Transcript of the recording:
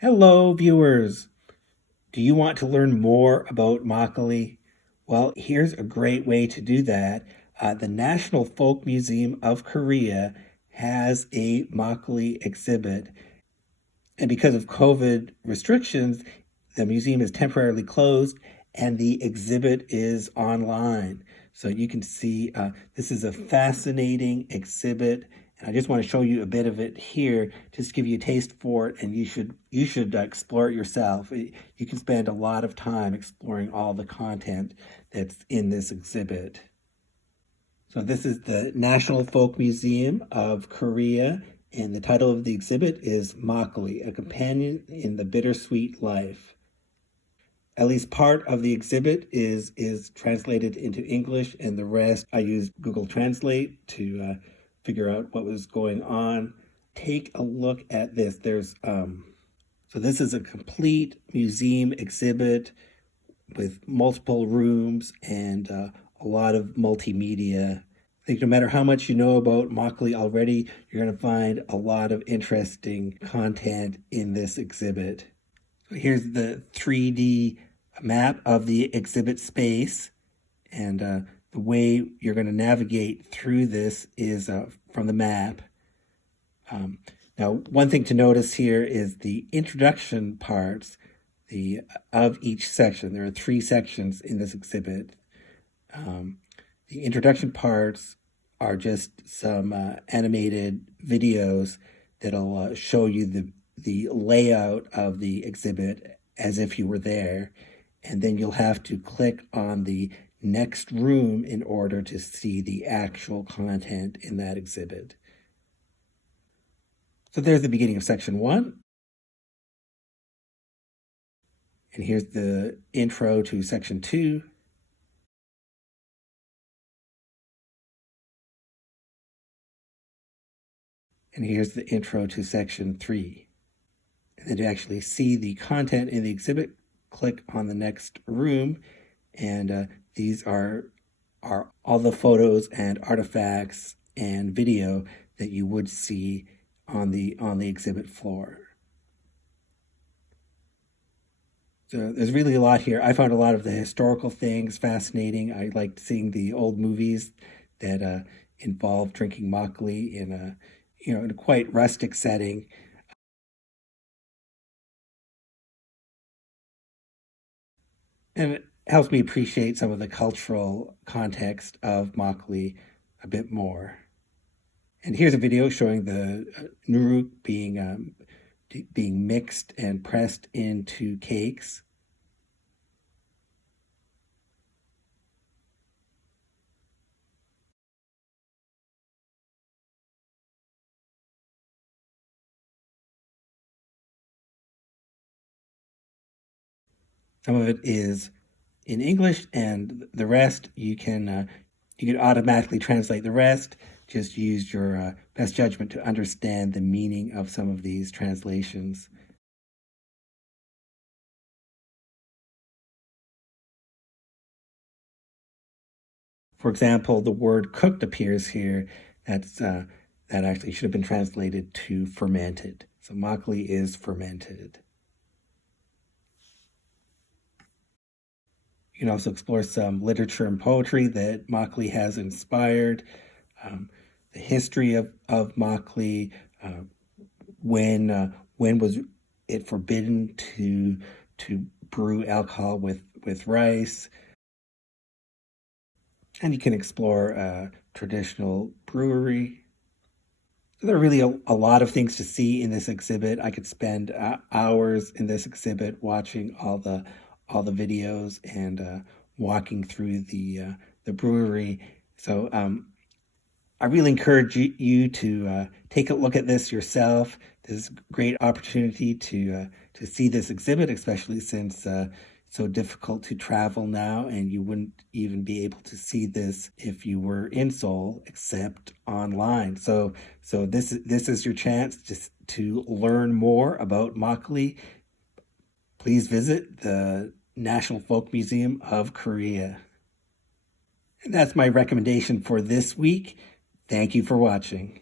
Hello, viewers. Do you want to learn more about Makgeolli? Well, here's a great way to do that. The National Folk Museum of Korea has a Makgeolli exhibit. And because of COVID restrictions, the museum is temporarily closed and the exhibit is online. So you can see this is a fascinating exhibit. And I just want to show you a bit of it here, just to give you a taste for it, and you should explore it yourself. You can spend a lot of time exploring all the content that's in this exhibit. So this is the National Folk Museum of Korea, and the title of the exhibit is Makgeolli, a companion in the bittersweet life. At least part of the exhibit is translated into English, and the rest I used Google Translate to figure out what was going on. Take a look at this. So this is a complete museum exhibit with multiple rooms and a lot of multimedia. I think no matter how much you know about Makgeolli already, you're going to find a lot of interesting content in this exhibit. So here's the 3D map of the exhibit space, and the way you're going to navigate through this is from the map. Now, one thing to notice here is the introduction parts of each section. There are 3 sections in this exhibit. The introduction parts are just some animated videos that'll show you the layout of the exhibit as if you were there. And then you'll have to click on the next room in order to see the actual content in that exhibit. So there's the beginning of section 1. And here's the intro to section 2. And here's the intro to section 3. And then to actually see the content in the exhibit, click on the next room. And these are all the photos and artifacts and video that you would see on the exhibit floor. So there's really a lot here. I found a lot of the historical things fascinating. I liked seeing the old movies that involve drinking makgeolli in a quite rustic setting. And it helps me appreciate some of the cultural context of makgeolli a bit more. And here's a video showing the nuruk being mixed and pressed into cakes. Some of it is in English, and the rest you can automatically translate the rest. Just use your best judgment to understand the meaning of some of these translations. For example, the word cooked appears here. That actually should have been translated to fermented. So makgeolli is fermented. You can also explore some literature and poetry that makgeolli has inspired, the history of makgeolli, when was it forbidden to brew alcohol with rice, and you can explore traditional brewery. So there are really a lot of things to see in this exhibit. I could spend hours in this exhibit watching all the videos and walking through the brewery. So I really encourage you to take a look at this yourself. This is a great opportunity to see this exhibit, especially since it's so difficult to travel now, and you wouldn't even be able to see this if you were in Seoul, except online. So this is your chance to learn more about makgeolli. Please visit the National Folk Museum of Korea. And that's my recommendation for this week. Thank you for watching.